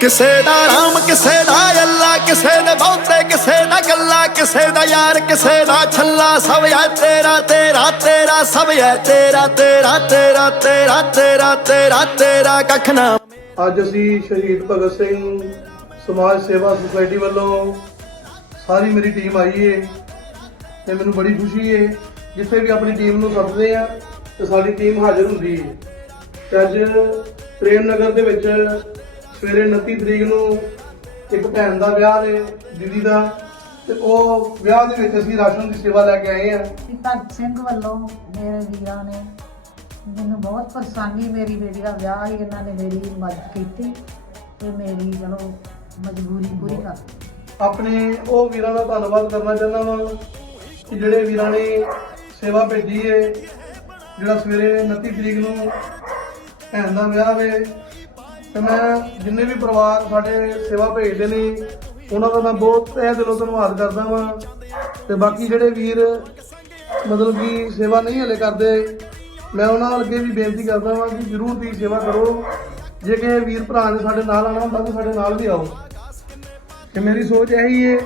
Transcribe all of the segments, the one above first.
ਕਿਸੇ ਦਾ ਰਾਮ, ਕਿਸੇ ਦਾ ਅੱਲਾ, ਕਿਸੇ ਦੇ ਬਹੁਤੇ, ਕਿਸੇ ਦਾ ਗੱਲਾ, ਕਿਸੇ ਦਾ ਯਾਰ, ਕਿਸੇ ਦਾ ਛੱਲਾ, ਸਭ ਹੈ ਤੇਰਾ ਤੇਰਾ ਤੇਰਾ, ਸਭ ਹੈ ਤੇਰਾ ਤੇਰਾ ਤੇਰਾ ਤੇਰਾ ਤੇਰਾ ਤੇਰਾ ਤੇਰਾ ਕੱਖ ਨਾ ਅੱਜ ਅਸੀਂ ਸ਼ਹੀਦ ਭਗਤ ਸਿੰਘ ਸਮਾਜ ਸੇਵਾ ਸੁਸਾਇਟੀ ਵੱਲੋਂ ਸਾਰੀ ਮੇਰੀ ਟੀਮ ਆਈ ਏ ਤੇ ਮੈਨੂੰ ਬੜੀ ਖੁਸ਼ੀ ਏ। ਜਿੱਥੇ ਵੀ ਆਪਣੀ ਟੀਮ ਨੂੰ ਸੱਦਦੇ ਆ ਤੇ ਸਾਡੀ ਟੀਮ ਹਾਜ਼ਰ ਹੁੰਦੀ ਏ। ਤੇ ਅੱਜ ਪ੍ਰੇਮ ਨਗਰ ਦੇ ਵਿੱਚ ਸਵੇਰੇ 29 ਤਰੀਕ ਨੂੰ ਇੱਕ ਭੈਣ ਦਾ ਵਿਆਹ ਏ ਦੀਦੀ ਦਾ ਤੇ ਉਹ ਵਿਆਹ ਦੇ ਵਿੱਚ ਅਸੀਂ ਰਾਸ਼ਨ ਦੀ ਸੇਵਾ ਲੈ ਕੇ ਆਏ ਆ। ਭਗਤ ਸਿੰਘ ਵੱਲੋਂ ਮੇਰੇ ਵੀਰਾਂ ਨੇ ਮੈਨੂੰ ਬਹੁਤ ਪਰੇਸ਼ਾਨੀ ਮੇਰੀ ਬੇਟੀ ਦਾ ਵਿਆਹ ਹੀ ਇਹਨਾਂ ਨੇ ਮੇਰੀ ਮਦਦ ਕੀਤੀ ਤੇ ਮੇਰੀ ਚਲੋ ਮਜਬੂਰੀ ਪੂਰੀ ਕਰ ਦਿੱਤੀ। ਆਪਣੇ ਉਹ ਵੀਰਾਂ ਦਾ ਧੰਨਵਾਦ ਕਰਨਾ ਚਾਹੁੰਦਾ ਵਾਂ ਕਿ ਜਿਹੜੇ ਵੀਰਾਂ ਨੇ ਸੇਵਾ ਭੇਜੀ ਏ ਜਿਹੜਾ ਸਵੇਰੇ 29 ਤਰੀਕ ਨੂੰ ਭੈਣ ਦਾ ਵਿਆਹ ਵੇ ਤੇ ਮੈਂ ਜਿੰਨੇ ਵੀ ਪਰਿਵਾਰ ਸਾਡੇ ਸੇਵਾ ਭੇਜਦੇ ਨੇ, ਉਹਨਾਂ ਦਾ ਮੈਂ ਬਹੁਤ ਤਹਿ ਦਿਲੋਂ ਧੰਨਵਾਦ ਕਰਦਾ ਵਾਂ। ਤੇ ਬਾਕੀ ਜਿਹੜੇ ਵੀਰ ਮਤਲਬ ਕਿ ਸੇਵਾ ਨਹੀਂ ਹਲੇ ਕਰਦੇ, ਮੈਂ ਉਹਨਾਂ ਅੱਗੇ ਵੀ ਬੇਨਤੀ ਕਰਦਾ ਵਾਂ ਕਿ ਜਰੂਰ ਦੀ ਸੇਵਾ ਕਰੋ। ਜੇ ਕਿਸੇ ਵੀਰ ਭਰਾ ਨੇ ਸਾਡੇ ਨਾਲ ਆਉਣਾ ਹੁੰਦਾ ਤਾਂ ਸਾਡੇ ਨਾਲ ਵੀ ਆਓ। ਤੇ ਮੇਰੀ ਸੋਚ ਇਹੀ ਹੈ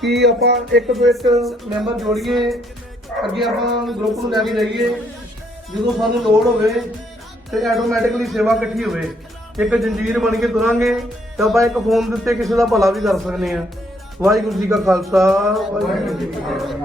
ਕਿ ਆਪਾਂ ਇੱਕ ਤੋਂ ਇੱਕ ਮੈਂਬਰ ਜੋੜੀਏ, ਅੱਗੇ ਆਪਾਂ ਗਰੁੱਪ ਨੂੰ ਲੈ ਕੇ ਜਾਈਏ। ਜਦੋਂ ਸਾਨੂੰ ਲੋੜ ਹੋਵੇ ਤੇ ਆਟੋਮੈਟਿਕਲੀ ਸੇਵਾ ਇਕੱਠੀ ਹੋਵੇ। ਇੱਕ ਜੰਜੀਰ ਬਣ ਕੇ ਤੁਰਾਂਗੇ, ਤਾਂ ਆਪਾਂ ਇੱਕ ਫੋਨ ਦੇ ਉੱਤੇ ਕਿਸੇ ਦਾ ਭਲਾ ਵੀ ਕਰ ਸਕਦੇ ਹਾਂ ਵਾਹਿਗੁਰੂ ਜੀ ਕਾ ਖਾਲਸਾ, ਵਾਹਿਗੁਰੂ ਜੀ ਕੀ ਫਤਿਹ।